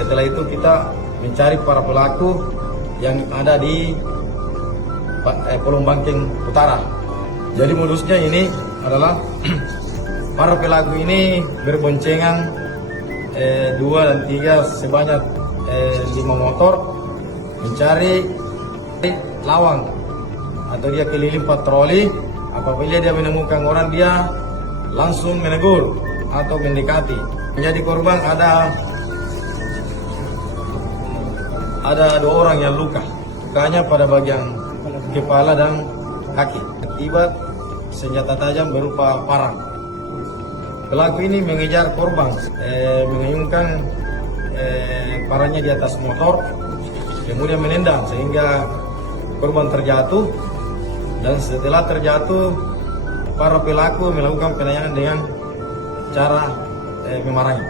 Setelah itu kita mencari para pelaku yang ada di Pulau Bangkeng Utara. Jadi modusnya ini adalah para pelaku ini berboncengan 2 dan 3 sebanyak 5 motor mencari lawang atau dia keliling patroli. Apabila dia menemukan orang, dia langsung menegur atau mendekati. Menjadi korban ada 2 orang yang luka. Lukanya pada bagian kepala dan kaki akibat senjata tajam berupa parang. Pelaku ini mengejar korban, mengayunkan parangnya di atas motor, kemudian menendang sehingga korban terjatuh. Dan setelah terjatuh, para pelaku melakukan penyanderaan dengan cara memarahi.